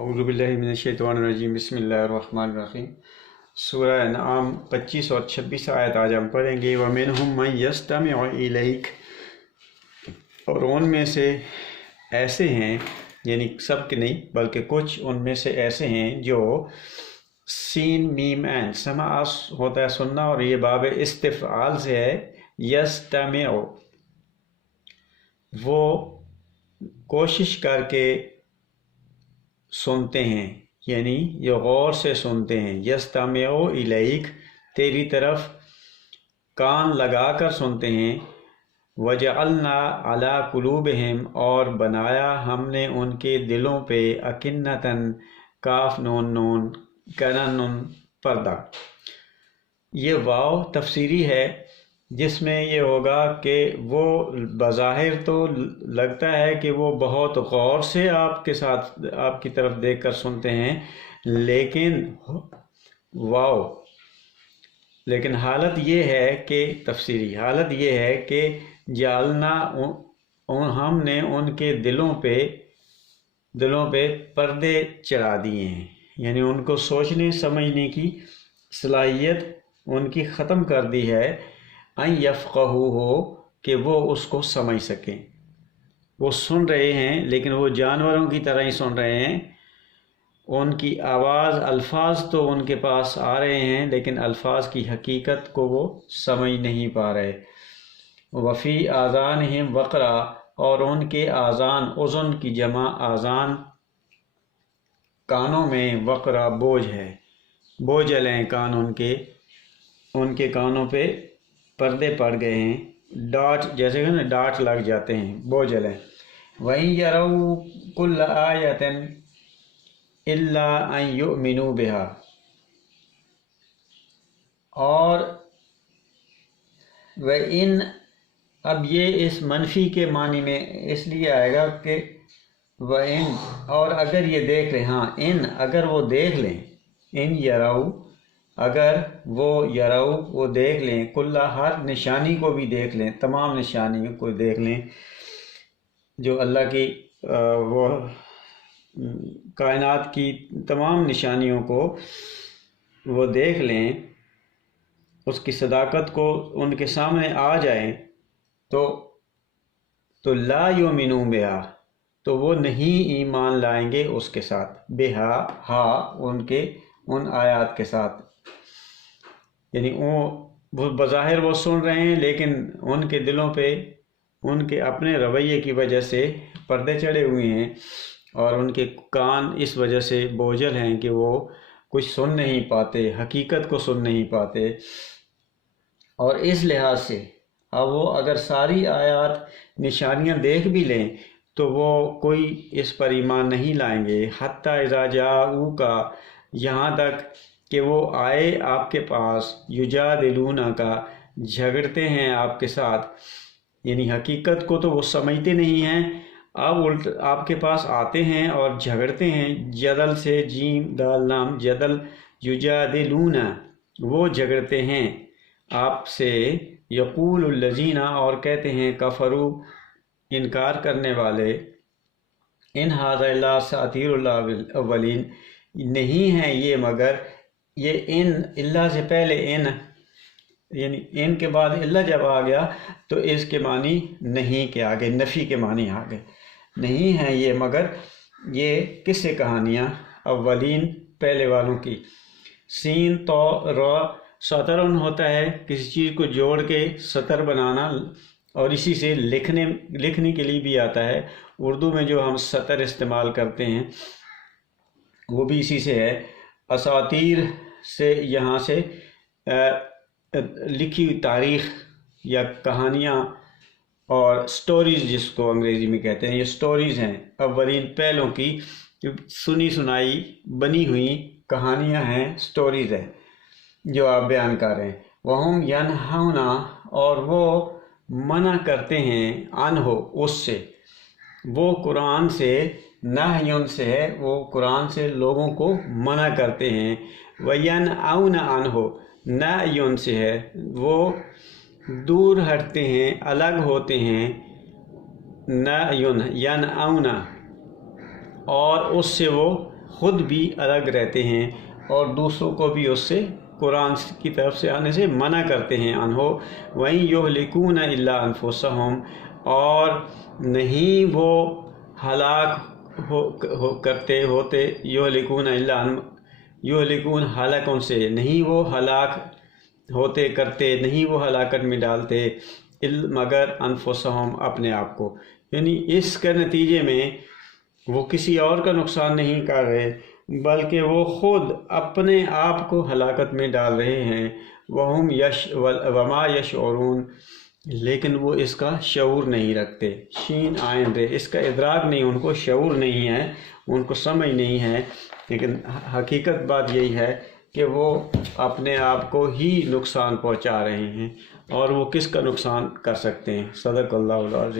اعوذ باللہ من الشیطان الرجیم بسم اللہ الرحمن الرحیم۔ سورہ انعام 25 اور 26 آیت آج ہم پڑھیں گے۔ وَمِنْهُمْ مَنْ يَسْتَمِعُ إِلَيْكَ، اور ان میں سے ایسے ہیں، یعنی سب کے نہیں بلکہ کچھ ان میں سے ایسے ہیں جو سین میم عین سمع ہوتا ہے سننا، اور یہ باب استفعال سے ہے۔ یستمع، وہ کوشش کر کے سنتے ہیں، یعنی یہ غور سے سنتے ہیں۔ یستمع الیک، تیری طرف کان لگا کر سنتے ہیں۔ وجعلنا علی قلوبہم، اور بنایا ہم نے ان کے دلوں پہ اکنتن، کاف نون نون کنن پردہ۔ یہ واو تفسیری ہے، جس میں یہ ہوگا کہ وہ بظاہر تو لگتا ہے کہ وہ بہت غور سے آپ کے ساتھ آپ کی طرف دیکھ کر سنتے ہیں، لیکن حالت یہ ہے کہ تفسیری حالت یہ ہے کہ جعلنا، ہم نے ان کے دلوں پہ پردے چڑھا دیے ہیں، یعنی ان کو سوچنے سمجھنے کی صلاحیت ان کی ختم کر دی ہے۔ ان یفقہوہ، کہ وہ اس کو سمجھ سکیں۔ وہ سن رہے ہیں لیکن وہ جانوروں کی طرح ہی سن رہے ہیں، ان کی آواز الفاظ تو ان کے پاس آ رہے ہیں لیکن الفاظ کی حقیقت کو وہ سمجھ نہیں پا رہے۔ وفی آذانہم وقرا، اور ان کے آذان، اذن کی جمع آذان، کانوں میں وقرا بوجھ ہے، بوجھل ہیں کان ان کے کانوں پہ پردے پڑ گئے ہیں، ڈاٹ جیسے کہ نا ڈاٹ لگ جاتے ہیں، بوجھل ہیں۔ وَإِن يَرَوْا كُلَّ آیَةٍ إِلَّا أَن يُؤْمِنُوا بِهَا، اور وَإِن، اب یہ اس منفی کے معنی میں اس لیے آئے گا کہ وَإِن، اور اگر یہ دیکھ لیں، ہاں ان، اگر وہ دیکھ لیں، ان یراؤ، اگر وہ یراؤ وہ دیکھ لیں، کلّا، ہر نشانی کو بھی دیکھ لیں، تمام نشانیوں کو دیکھ لیں جو اللہ کی وہ کائنات کی تمام نشانیوں کو وہ دیکھ لیں، اس کی صداقت کو ان کے سامنے آ جائیں، تو لا یؤمنون بہا، تو وہ نہیں ایمان لائیں گے اس کے ساتھ، بہا، ہا، ان آیات کے ساتھ، یعنی وہ بظاہر وہ سن رہے ہیں لیکن ان کے دلوں پہ ان کے اپنے رویے کی وجہ سے پردے چڑھے ہوئے ہیں، اور ان کے کان اس وجہ سے بوجھل ہیں کہ وہ کچھ سن نہیں پاتے، حقیقت کو سن نہیں پاتے۔ اور اس لحاظ سے اب وہ اگر ساری آیات نشانیاں دیکھ بھی لیں تو وہ کوئی اس پر ایمان نہیں لائیں گے۔ حتیٰ اذا جاؤک، یہاں تک کہ وہ آئے آپ کے پاس، یجادلونک، جھگڑتے ہیں آپ کے ساتھ، یعنی حقیقت کو تو وہ سمجھتے نہیں ہیں، اب الٹ آپ کے پاس آتے ہیں اور جھگڑتے ہیں، جدل سے، جیم دال لام جدل، یجادلون، وہ جھگڑتے ہیں آپ سے، یقول الذین، اور کہتے ہیں کفروا، انکار کرنے والے، ان ھذا الا اساطیر الاولین، نہیں ہیں یہ مگر، یہ ان اللہ سے پہلے ان، یعنی ان کے بعد اللہ جب آ گیا تو اس کے معنی نہیں کے آگے نفی کے معنی آ گئے، نہیں ہیں یہ مگر یہ کس سے کہانیاں، اولین، پہلے والوں کی۔ سین تو را، سطرن ہوتا ہے کسی چیز کو جوڑ کے سطر بنانا، اور اسی سے لکھنے کے لیے بھی آتا ہے، اردو میں جو ہم سطر استعمال کرتے ہیں وہ بھی اسی سے ہے۔ اساطیر سے یہاں سے لکھی ہوئی تاریخ یا کہانیاں، اور سٹوریز جس کو انگریزی میں کہتے ہیں، یہ سٹوریز ہیں اولین پہلوں کی، سنی سنائی بنی ہوئی کہانیاں ہیں، سٹوریز ہیں جو آپ بیان کر رہے ہیں۔ وَهُمْ يَنْهَوْنَ، اور وہ منع کرتے ہیں، عنہ، اس سے، وہ قرآن سے، نہیٌ سے ہے، وہ قرآن سے لوگوں کو منع کرتے ہیں، وَيَنْأَوْنَ عَنْهُ، نہیٌ سے ہے، وہ دور ہٹتے ہیں، الگ ہوتے ہیں، نہیٌ، ینأون، اور اس سے وہ خود بھی الگ رہتے ہیں اور دوسروں کو بھی اس سے قرآن کی طرف سے آنے سے منع کرتے ہیں انہو وَإِن يُهْلِكُونَ إِلَّا أَنفُسَهُمْ اور نہیں وہ ہلاک کرتے ہوتے يُهْلِكُونَ إِلَّا يُهْلِكُونَ ہلاکوں سے نہیں وہ ہلاک ہوتے کرتے نہیں وہ ہلاکت میں ڈالتے مگر انفسہم اپنے آپ کو، یعنی اس کے نتیجے میں وہ کسی اور کا نقصان نہیں کر رہے بلکہ وہ خود اپنے آپ کو ہلاکت میں ڈال رہے ہیں وما یشعرون لیکن وہ اس کا شعور نہیں رکھتے، شین عین رے اس کا ادراک نہیں، ان کو شعور نہیں ہے، ان کو سمجھ نہیں ہے، لیکن حقیقت بات یہی ہے کہ وہ اپنے آپ کو ہی نقصان پہنچا رہے ہیں اور وہ کس کا نقصان کر سکتے ہیں۔ صدق اللہ العظیم۔